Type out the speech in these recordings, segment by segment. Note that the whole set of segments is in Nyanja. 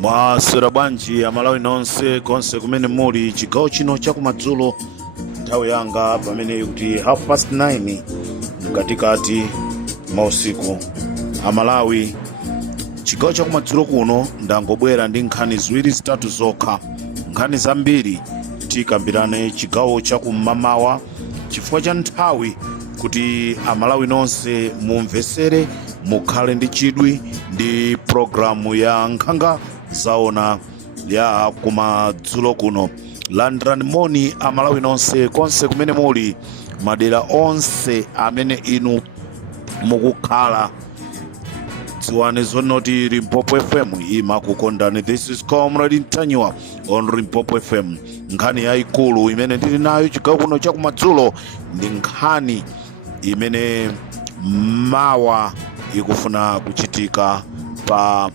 Mwaswera bwanji amalawi nonse konse kumene muli chigawo chino chakumadzulo. Nthawi yanga pamene kuti 9:30 mkatikati mausiku amalawi. Chigawo chakumadzulo kuno ndangobwera ndi nkhani ziwiri zitatu zokha. Nkhani zambiri tikambirane chigawo chakumamawa chifukwa cha nthawi kuti amalawi nonse mumvesere mukhale ndi chidwi ndi programu ya nkhanga zaona ya kumadzulo kuno. Landirani moni amalawi nonse konse kumene muli madera onse amene inu mukukhala. Dziwani zonoti Limpopo FM imakukondani. This is Comrade Ntanywa on Limpopo FM. Nkhani yayikulu imene ndili nayo chigawo kuno chakumadzulo ndi nkhani imene mawa ikufuna kuchitika pa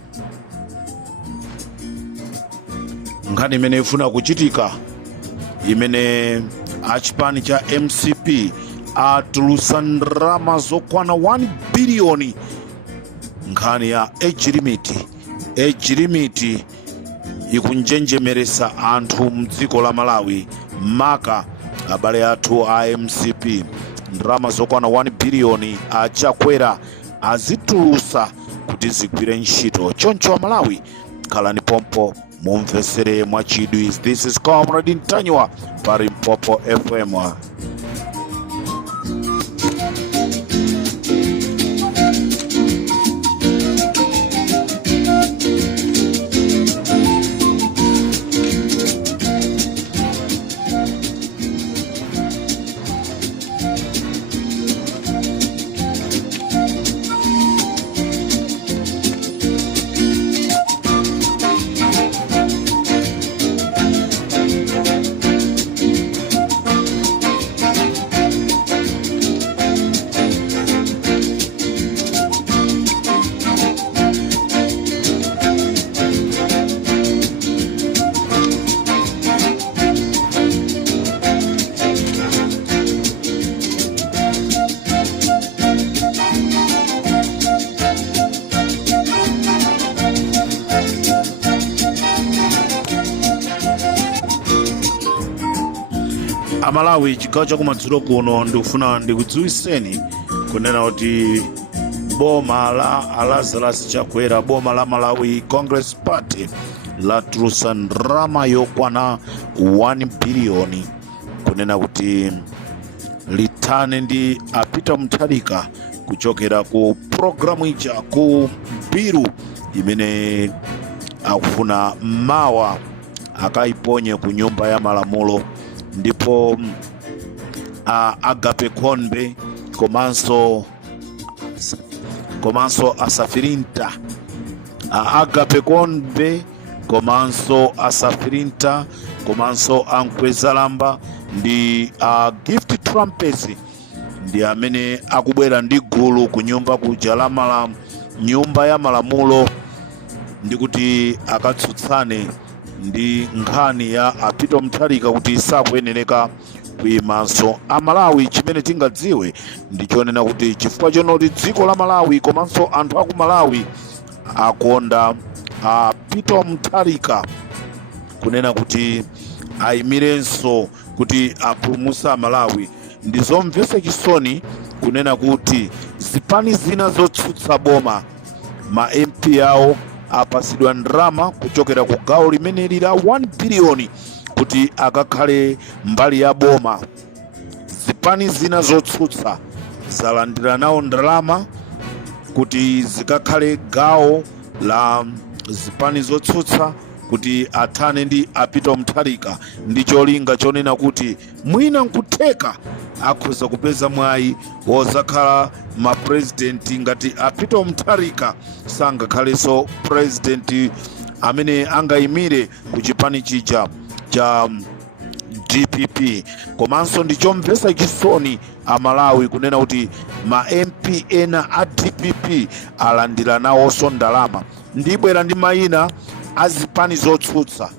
nkhani imene ifuna kuchitika imene achipani cha MCP atulusa ndalama zokwana 1 biliyoni. Nkhani ya age limit ikunjenjemeresa anthu mdziko la Malawi. Maka abale athu a MCP ndalama zokwana 1 biliyoni achakwera azitulusa kuti zigwire ntchito. Choncho Malawi khalani pompo mumvesere mwachidwi. This is Comrade Ntanywa pa Limpopo FM. Amalawi chigawo chakumadzulo kuno ndikufuna ndikudziwiseni kunena kuti boma la Lazarus Chakwera, boma la Malawi Congress Party latulusa ndalama yokwana 1 biliyoni kunena kuti lithane ndi Peter Mutharika kuchokera ku programu ija ku biru imene akufuna mawa akaiponye ku nyumba ya malamulo. Ndipo Agape Konbe komanso asafirinta Agape Konbe komanso asafirinta komanso Ankwezalamba ndi Gift Trumpets ndi amene akubwera ndi gulu ku nyumba kuja la nyumba ya malamulo ndikuti akatsutsane ndi nkhani ya Peter Mutharika kuti sakuyenereka kuyimanso. Amalawi chimene tingadziwe ndichonena kuti chifukwa chonoti dziko la Malawi komanso anthu aku Malawi akonda Peter Mutharika kunena kuti ayimirenso kuti apulumutsa Malawi. Ndizomvetsa chisoni kunena kuti zipani zina zotsutsa boma ma MP yawo apasidwa ndalama kuchokera ku gawo limeneli la 1 biliyoni kuti akakhale mbali ya boma. Zipani zina zotsutsa zalandira nawo ndalama kuti zikakhale gawo la zipani zotsutsa kuti athane ndi Peter Mutharika, ndi cholinga chonena kuti mwina nkutheka akhoza kupeza mwayi wozakhala mapresidenti ngati Peter Mutharika sangakhalenso president amene angayimire ku chipani chija cha DPP. Komanso ndichomvetsa chisoni Amalawi kunena kuti ma MP ena a DPP alandira nawonso ndalama. Ndibwera ndi mayina azipani zotsutsa,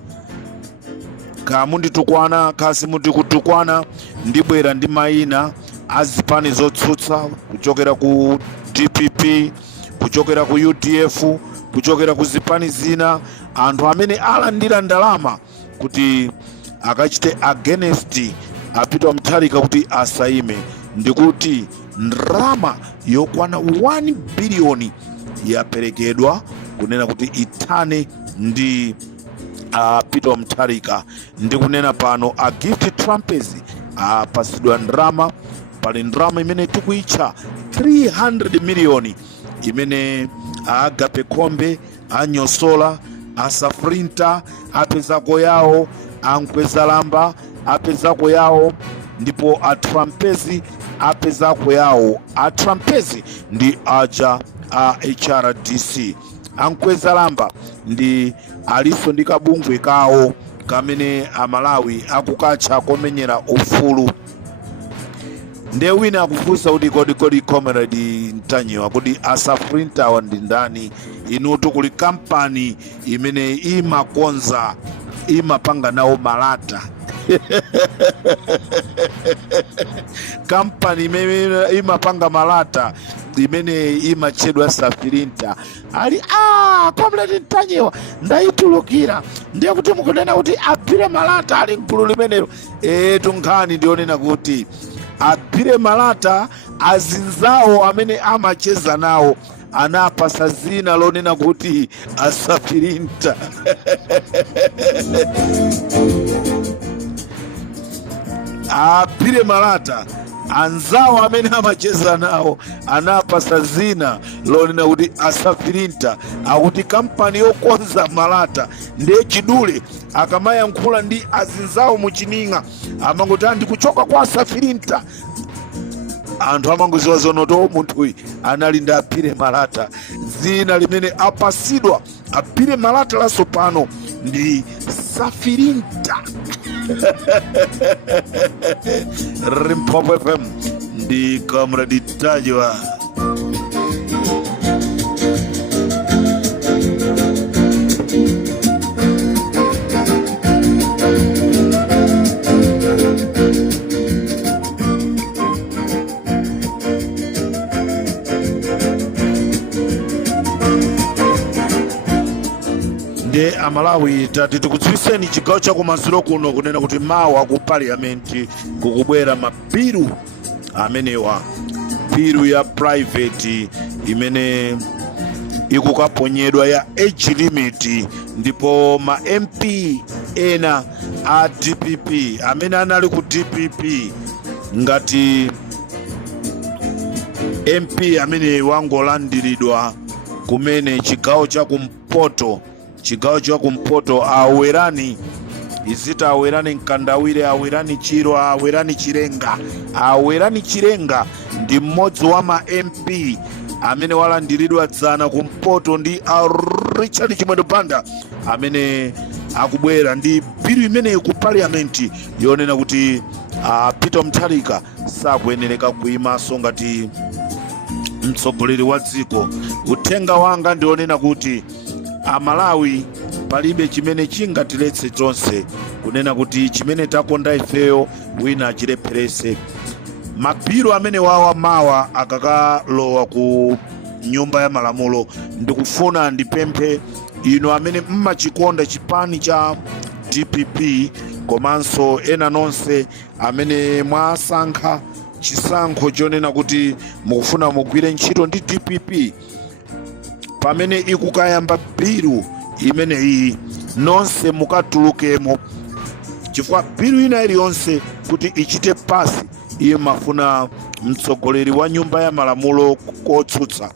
kamunditukwana kasimundikutukwana, ndibwera ndi mayina azipani zotsutsa kuchokera ku DPP, kuchokera ku UDF, kuchokera ku zipani zina, anthu amene alandira ndalama kuti akachite against Peter Mutharika kuti asayime. Ndikuti ndalama yokwana 1 biliyoni yaperekedwa kunena kuti ithane ndi Peter Mutharika. Ndikunena pano a gift trumpets apasidwa ndalama. Pali ndalama imene tikuitcha 300 miliyoni imene Agape Khombe, Anyosola, Asafrinta apezako yawo, Ankwezalamba apezako yawo, ndipo atrumpezi apezako yawo. Atrumpezi ndi aja a HRDC. Ankwezalamba ndi aliso ndi kabungwe kawo kamene Amalawi akukatcha komenyera ufulu. Nde wina akufunsa kuti kodi comrade Ntanyiwa kuti Asafrinta ndi ndani? Inutu kuli kampani imene imakonza imapanga nawo malata kampani imene imapanga malata imene imatchedwa Asafrinta. Ali comrade Ntanyiwa ndayitulukira, ndiye kuti mukunena kuti aphire malata ali mgulu limenelo. Tunkhani ndionena kuti aphire malata azinzawo amene amacheza nawo anapasa zina lonena kuti Asafrinta. Aphire malata anzawo amene amacheza nawo anapasa zina lonena kuti Asafrinta, akuti kampani yokonza malata. Ndiye chidule akamayankhula ndi azinzawo muchininga amangoti ndikuchoka kwa Asafrinta, anthu amangoziwa zonoto munthuyu anali ndi aphire malata. Zina limene apasidwa aphire malata laso pano ndi Asafrinta. Limpopo FM ndi comrade Ntanyiwa. Nde Amalawi tati tikudziwiseni chigawo cha kumanziro kuno kunena kuti mawa ku parliament kukubwera mabilu amenewa, bilu ya private imene ikukaponyedwa ya age limit, ndipo ma MP ena a DPP amene anali ku DPP ngati MP amene wangolandiridwa kumene chigawo cha kumpoto awerani izita awerani Nkandawire, awerani Chiro, awerani Chirenga. Awerani Chirenga ndi mmodzi wa ma MP amene walandiridwa dzana kumpoto ndi Richard Chimwendo Banda amene akubwera ndi bilu imene ku parliament yonena kuti Peter Mutharika sakuyenereka kuyimanso ngati mtsogoleri wa dziko. Uthenga wanga ndionena kuti Amalawi palibe chimene chingatiletse tonse kunena kuti chimene takonda ifeyo wina achilepherese. Mabhilo amene wawa mawa akakalowa ku nyumba ya malamulo, ndikufuna ndipemphe ino amene mmachikonda chipani cha DPP komanso ena nonse amene mwasankha chisankho chonena kuti mukufuna mugwire ntchito ndi DPP pamene ikukayamba bilu imene iyi, nonse mukatulukemo, chifukwa bilu ina iliyonse kuti ichite pasi iye mafuna mtsogoleri wa nyumba ya malamulo kotsutsa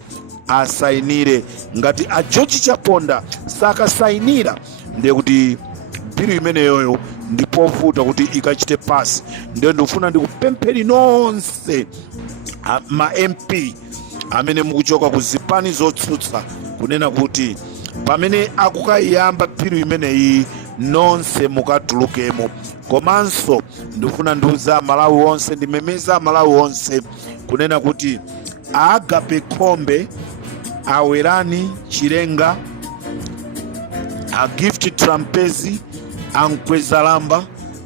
asayinire. Ngati a George Chaponda sakasayinira ndiye kuti bilu imeneyoyo ndipofuta kuti ikachite pasi. Ndiyo ndikufuna ndikupempheni nonse ma MP amene mukuchoka ku zipani zotsutsa kunena kuti pamene akukayamba bilu imeneyi nonse mukatulukemo. Komanso ndikufuna ndiuza Malawi onse, ndimemeza Malawi onse kunena kuti Agape Khombe, Awerani Chilenga, a Gift Trampezi, Ankwezalamba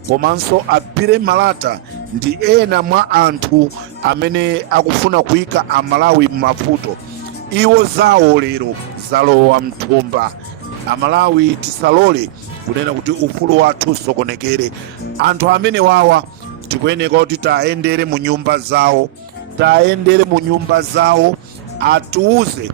komanso Apire Malata ndi ena mwa anthu amene akufuna kuyika Amalawi m'mavuto. Iwo zawo lero zalowa mthumba. Amalawi tisalole kunena kuti ufulu wathu usokonekere. Anthu amene wawa tikuyeneka kuti taendere mu nyumba zawo, atiuze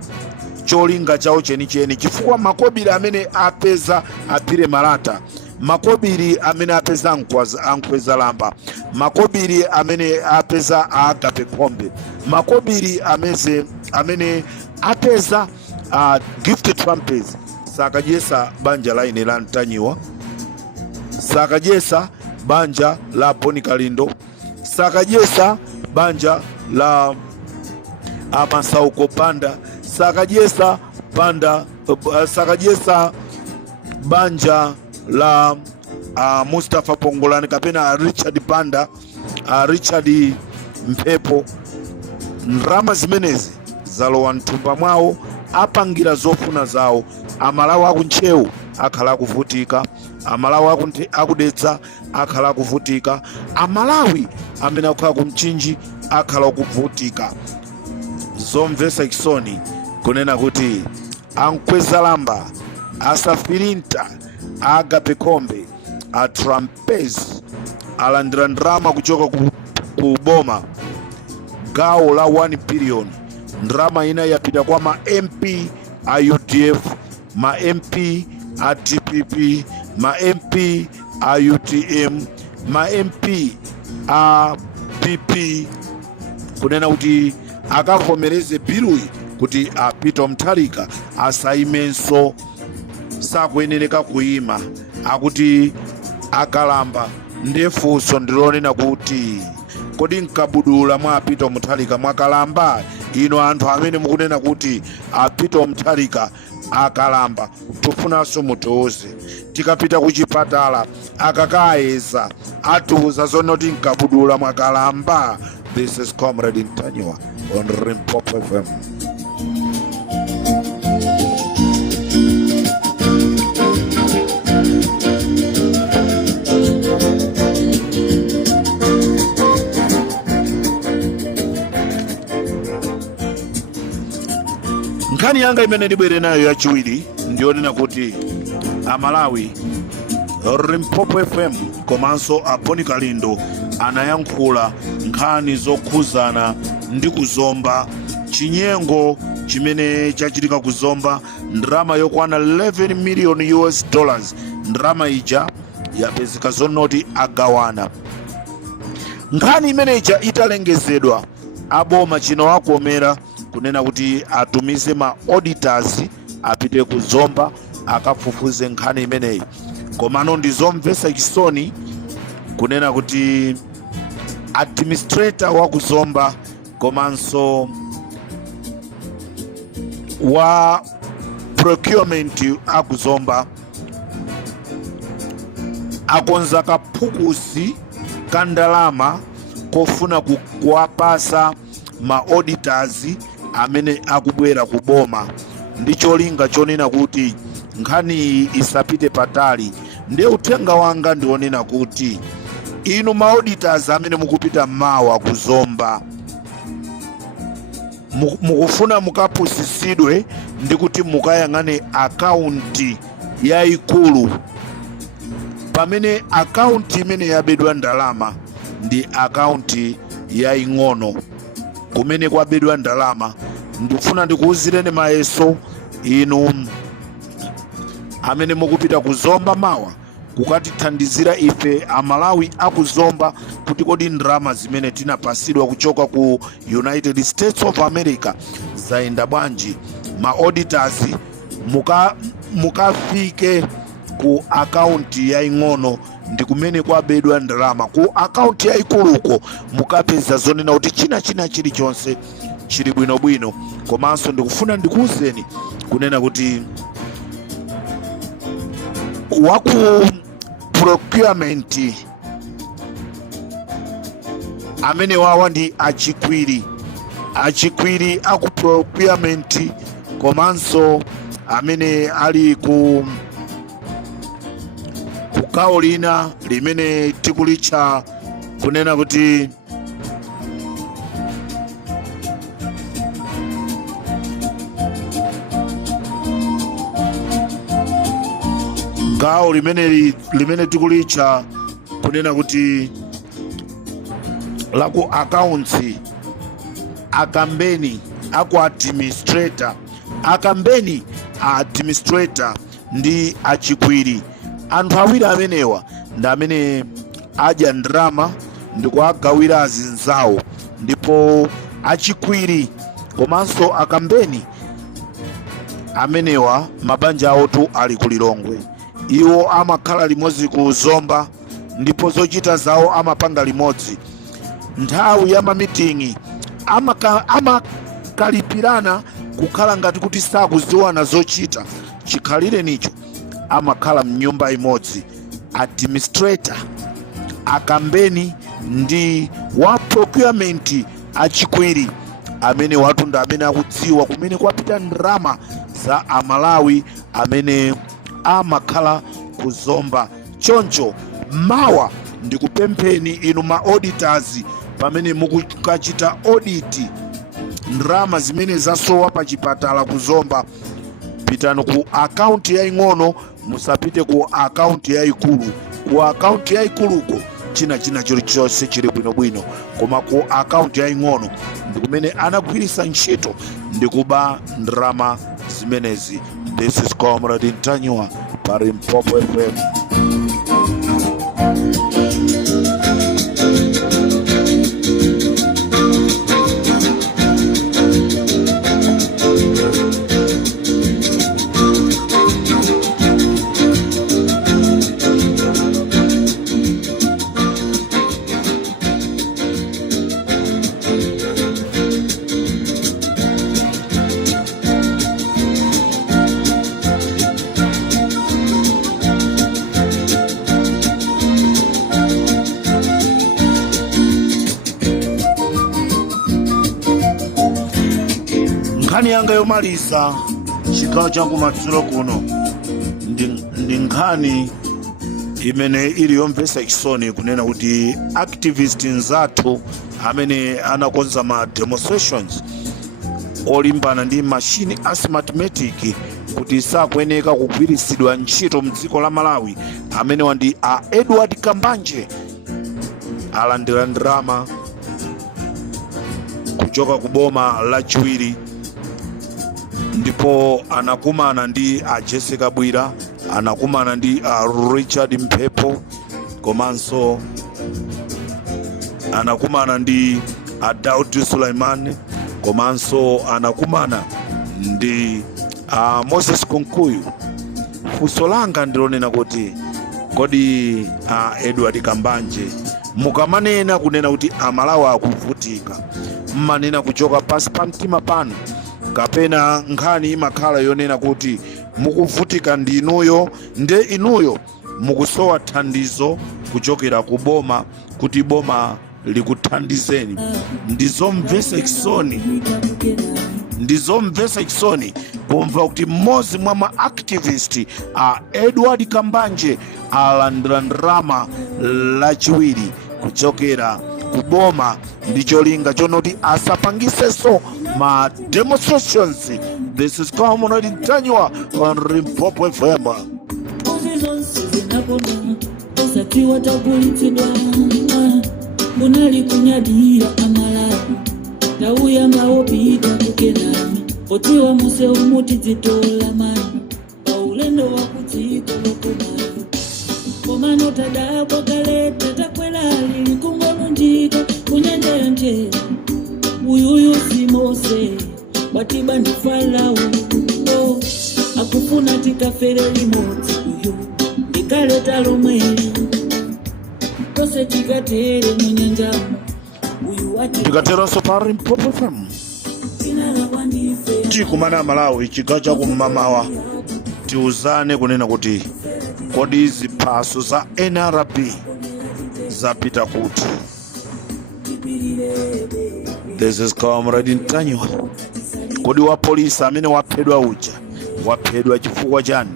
cholinga chawo chenicheni, chifukwa makobiri amene apeza Apire Malata, makobiri amene apeza Ankwezalamba, makobiri amene apeza Agape Khombe, makobiri amene apeza Gift Trampezi, sakajesa banja la ine la Ntanyiwa, sakajesa banja la Boni Kalindo, sakajesa banja la Masauko Panda, sakajesa banja la Mustafa Pongolani kapena Richard Panda, Richard Mpepo. Ndrama zimenezi zalowa mthumba mwawo, apangira zofuna zawo. Amalawi akuntchewu akhala kuvutika, Amalawi akudetsa akhala kuvutika, Amalawi amene akukhala kumchinji akhala kuvutika. Zomvetsa chisoni kunena kuti Ankwezalamba, Asafirinta, Agape Khombe, Trampezi alandira ndrama kuchoka ku boma gawo la 1 billion. Ndrama ina yapita kwa ma MP a UDF, ma MP a DPP, ma MP a UTM, ma MP a PP, kunena kuti akavomereze biluyi kuti a Peter Mutharika asaimenso, sakuyenereka kuyima. Akuti akalamba ndefunso ndilonena kuti kodi nkabudula mwa Peter Mutharika mwakalamba. Ino anthu amene mukunena kuti a Peter Mutharika akalamba, tufunanso mutiuze. Tikapita kuchipatala akakayeza atiuza zonoti nkabudula mwakalamba. This is Comrade Ntanyiwa on Limpopo FM. Nkhani yanga imene ndibwere nayo yachiwiri ndionena kuti Amalawi, Limpopo FM komanso a Boni Kalindo anayankhula nkhani zokhuzana ndi kuzomba, chinyengo chimene chachitika kuzomba, ndrama yokwana 11 million US dollars. Ndrama ija yapezeka zonoti agawana. Nkhani imene ija italengezedwa, aboma chino akomera kunena kuti atumize ma auditors apite kuzomba akafufuze nkhani imeneyi. Komano ndizomvetsa chisoni kunena kuti administrator wa kuzomba komanso wa procurement akuzomba akonza kaphukusi kandalama kofuna kuwapasa ma auditors amene akubwera kuboma. Ndicholinga chonena kuti nkhani isapite patali, ndiye uthenga wanga ndionena kuti inu maoditors amene mukupita mawa kuzomba, mukufuna mukapusitsidwe ndi kuti mukayang'ane akaunti yayikulu, pamene akaunti imene yabedwa ndalama ndi akaunti yaying'ono. Kumene kwabedwa ndalama ndikufuna ndikuwuzireni mayeso inu amene mukupita kuzomba mawa kukatithandizira ife amalawi akuzomba kuti kodi ndalama zimene tinapasidwa kuchoka ku United States of America zayenda bwanji. Maoditors mukafike ku akaunti yaying'ono ndi kumene kwabedwa ndalama. Ku akaunti yayikuluko mukapeza zonena kuti china chilichonse chili bwinobwino. Komanso ndikufuna ndikuwuzeni kunena kuti waku procurement amene wawa ndi achikwiri aku procurement, komanso amene ali ku gawo lina limene tikulitcha kunena kuti gawo limene tikulitcha kunena kuti laku accounts, akambeni aku administrator, akambeni administrator ndi achikwiri. Anthu awiri amenewa ndi amene adya ndalama ndi kuagawira azinzawo, ndipo achikwiri komanso akambeni amenewa mabanja awotu ali kulilongwe. Iwo amakhala limodzi kuzomba ndipo zochita zawo amapanga limodzi. Nthawi ya mamitingi amakalipirana kukhala ngati kuti sakuziwana zochita. Chikhalire nicho amakhala mnyumba imodzi. Administrator, akambeni ndi wa procurement achikwiri amene watu ndi amene akudziwa kumene kwapita ndalama za amalawi amene amakhala kuzomba. Choncho mawa ndikupempheni inu maoditors pamene mukukachita audit ndalama zimene zasowa pa chipatala kuzomba, pitani ku akaunti yaying'ono, musapite ku akaunti yayikulu. Ku akaunti yayikuluko china chilichonse chili bwinobwino, koma ku akaunti yaying'ono ndi kumene anagwiritsa ntchito ndi kuba ndalama zimenezi. This is Comrade Ntanywa pa Limpopo FM. Nkhani yanga yomaliza chigawo changu madzulo kuno ndi nkhani imene ili yomvetsa chisoni kunena kuti activists nzathu amene anakonza ma demonstrations olimbana ndi machine asthmatic kuti sakuyeneka kugwiritsidwa ntchito mdziko la Malawi, amene wandi Edward Kambanje alandira ndalama kuchoka ku boma lachiwiri, ndipo anakumana ndi Jessica Bwira, anakumana ndi Richard Mphepo, komanso anakumana ndi Daudi Suleiman, komanso anakumana ndi Moses Konkuyu. Funso langa ndilonena kuti kodi Edward Kambanje mukamanena kunena kuti amalawi akuvutika, mmanena kuchoka pasi pa mtima panu, kapena nkhani imakhala yonena kuti mukuvutika ndi inuyo, nde inuyo mukusowa thandizo kuchokera ku boma kuti boma likuthandizeni? Ndizomvetsa chisoni kumva kuti mmodzi mwa maactivist a Edward Kambanje alandira ndalama lachiwiri kuchokera kuboma ndi cholinga chonoti asapangisenso ma demonstrations. This is Comrade Ntanywa on Limpopo FM. Osatiwa tabulitidwa unali kunyadira amalabu nauya maopita kukenami otiwa muse umuti zitola mani paulendo wakutiko lokomani komano tadabo galeta takwela lilikungolunjika kunyanja ya njera uyuyu simose batiba ndifalawo akufuna tikafere limoti uyu ndikaleta lomweli tose tikatere munyanjamu tikateronso pa Limpopo FM tikumana Malawi chigawo cha kumamawa tiuzane kunena kuti kodi izi phaso za NRB zapita kuti. This is Comrade Ntanywa. Kodi wa polisi amene waphedwa uja waphedwa chifukwa chani?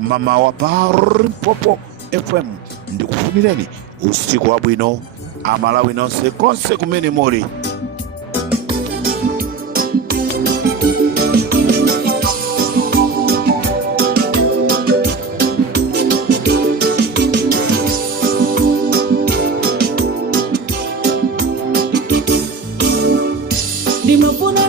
Mamawa pa Limpopo FM ndikufunireni usiku wabwino Amalawi nonse konse kumene muli. Dimafuna